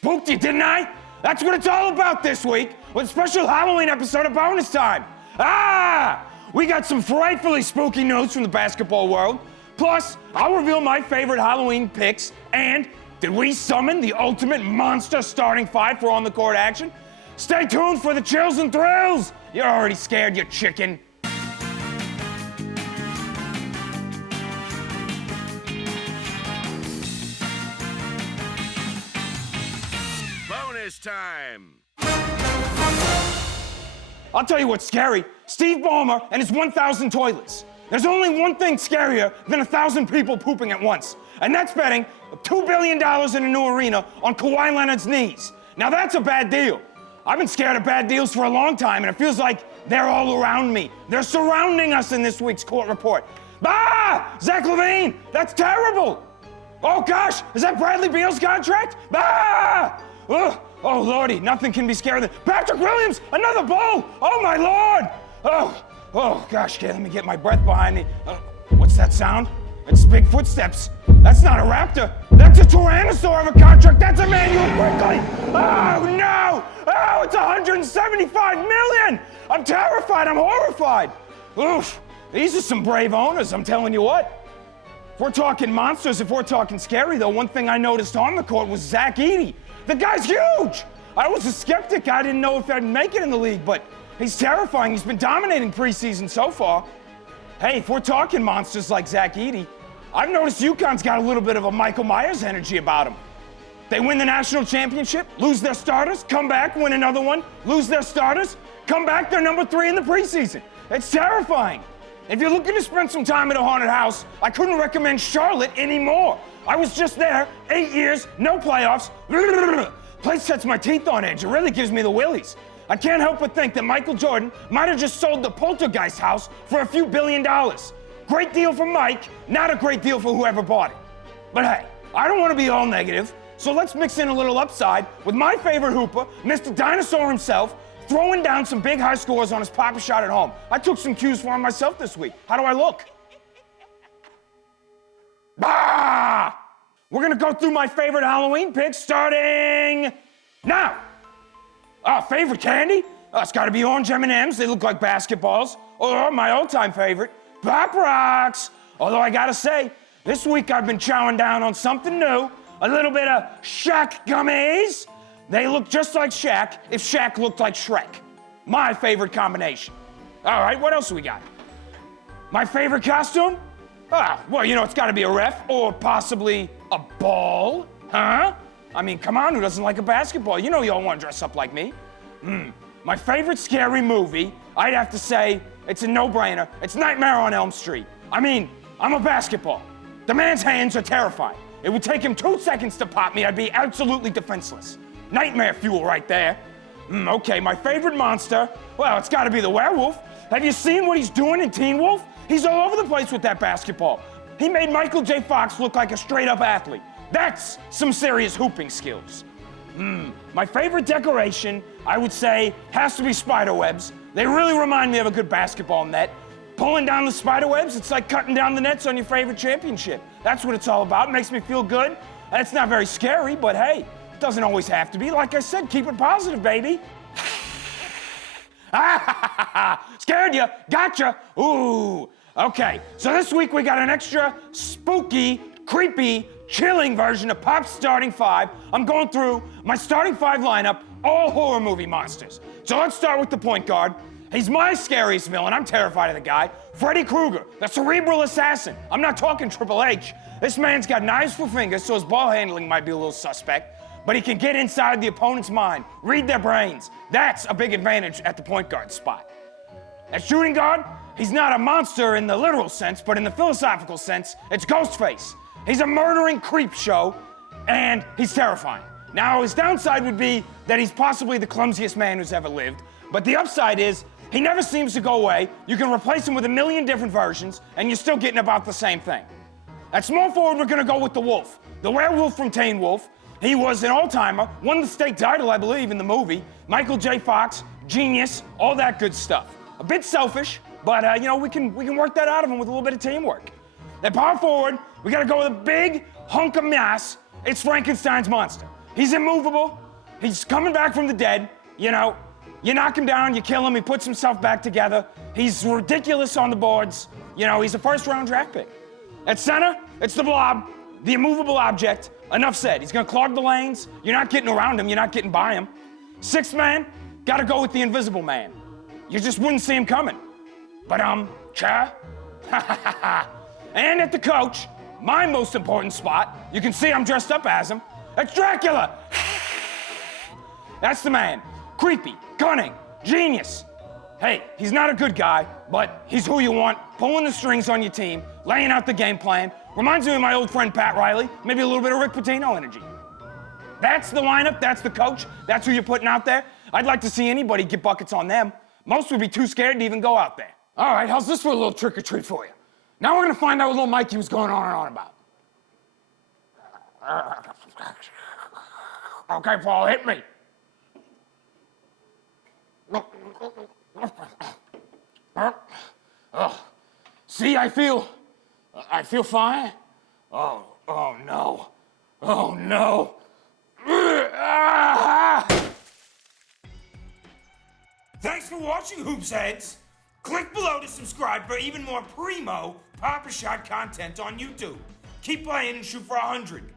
Spooked you, didn't I? That's what it's all about this week, with a special Halloween episode of Bonus Time. We got some frightfully spooky news from the basketball world. Plus, I'll reveal my favorite Halloween picks, and did we summon the ultimate monster starting five for on-the-court action? Stay tuned for the chills and thrills. You're already scared, you chicken. Bonus time. I'll tell you what's scary. Steve Ballmer and his 1,000 toilets. There's only one thing scarier than 1,000 people pooping at once, and that's betting $2 billion in a new arena on Kawhi Leonard's knees. Now that's a bad deal. I've been scared of bad deals for a long time, and it feels like they're all around me. They're surrounding us in this week's court report. Zach LaVine, that's terrible. Oh gosh, is that Bradley Beal's contract? Oh lordy, nothing can be scarier than Patrick Williams, another ball. Oh my lord. Oh gosh, okay, let me get my breath behind me. What's that sound? It's big footsteps. That's not a raptor. That's a tyrannosaur of a contract. That's Emmanuel Quickly. Oh no! Oh, it's 175 million! I'm terrified. I'm horrified. Oof. These are some brave owners, I'm telling you what. If we're talking monsters, if we're talking scary, though, one thing I noticed on the court was Zach Edey. The guy's huge. I was a skeptic. I didn't know if I'd make it in the league, but he's terrifying. He's been dominating preseason so far. Hey, if we're talking monsters like Zach Edey, I've noticed UConn's got a little bit of a Michael Myers energy about him. They win the national championship, lose their starters, come back, win another one, lose their starters, come back, they're number 3 in the preseason. It's terrifying. If you're looking to spend some time at a haunted house, I couldn't recommend Charlotte anymore. I was just there, 8 years, no playoffs. Place sets my teeth on edge. It really gives me the willies. I can't help but think that Michael Jordan might have just sold the Poltergeist house for a few $1 billion. Great deal for Mike, not a great deal for whoever bought it. But hey, I don't want to be all negative, so let's mix in a little upside with my favorite hooper, Mr. Dinosaur himself, throwing down some big high scores on his papa shot at home. I took some cues for him myself this week. How do I look? We're gonna go through my favorite Halloween picks starting now. Favorite candy? It's gotta be orange M&Ms. They look like basketballs. Or my all-time favorite, Pop Rocks. Although I gotta say, this week I've been chowing down on something new. A little bit of Shaq gummies. They look just like Shaq if Shaq looked like Shrek. My favorite combination. All right, what else we got? My favorite costume? Well, you know, it's gotta be a ref or possibly a ball, huh? I mean, come on, who doesn't like a basketball? You know y'all wanna dress up like me. My favorite scary movie, I'd have to say, it's a no-brainer. It's Nightmare on Elm Street. I mean, I'm a basketball. The man's hands are terrifying. It would take him 2 seconds to pop me. I'd be absolutely defenseless. Nightmare fuel right there. Okay, my favorite monster, well, it's gotta be the werewolf. Have you seen what he's doing in Teen Wolf? He's all over the place with that basketball. He made Michael J. Fox look like a straight-up athlete. That's some serious hooping skills. My favorite decoration, I would say, has to be spider webs. They really remind me of a good basketball net. Pulling down the spider webs, it's like cutting down the nets on your favorite championship. That's what it's all about. It makes me feel good. And it's not very scary, but hey, it doesn't always have to be. Like I said, keep it positive, baby. Scared you, gotcha. Ooh, okay. So this week we got an extra spooky, creepy, chilling version of Pop's starting five. I'm going through my starting five lineup, all horror movie monsters. So let's start with the point guard. He's my scariest villain. I'm terrified of the guy. Freddy Krueger, the cerebral assassin. I'm not talking Triple H. This man's got knives for fingers, so his ball handling might be a little suspect, but he can get inside the opponent's mind, read their brains. That's a big advantage at the point guard spot. At shooting guard, he's not a monster in the literal sense, but in the philosophical sense, it's Ghostface. He's a murdering creep show, and he's terrifying. Now, his downside would be that he's possibly the clumsiest man who's ever lived, but the upside is he never seems to go away. You can replace him with a million different versions, and you're still getting about the same thing. At small forward, we're gonna go with the Wolf, the werewolf from Teen Wolf. He was an all-timer, won the state title, I believe, in the movie. Michael J. Fox, genius, all that good stuff. A bit selfish, but you know, we can work that out of him with a little bit of teamwork. At power forward, we gotta go with a big hunk of mass. It's Frankenstein's monster. He's immovable. He's coming back from the dead, you know. You knock him down, you kill him, he puts himself back together. He's ridiculous on the boards. You know, he's a first-round draft pick. At center, it's the Blob, the immovable object. Enough said. He's gonna clog the lanes. You're not getting around him, you're not getting by him. Sixth man, gotta go with the Invisible Man. You just wouldn't see him coming. But cha. And at the coach, my most important spot, you can see I'm dressed up as him. It's Dracula. That's the man. Creepy, cunning, genius. Hey, he's not a good guy, but he's who you want, pulling the strings on your team, laying out the game plan. Reminds me of my old friend Pat Riley, maybe a little bit of Rick Pitino energy. That's the lineup, that's the coach, that's who you're putting out there. I'd like to see anybody get buckets on them. Most would be too scared to even go out there. All right, how's this for a little trick or treat for you? Now we're gonna find out what little Mikey was going on and on about. Okay, Paul, hit me. Oh, see, I feel fine. Oh no. Oh no. Thanks for watching, Hoops Heads. Click below to subscribe for even more primo Papa Shot content on YouTube. Keep playing and shoot for 100.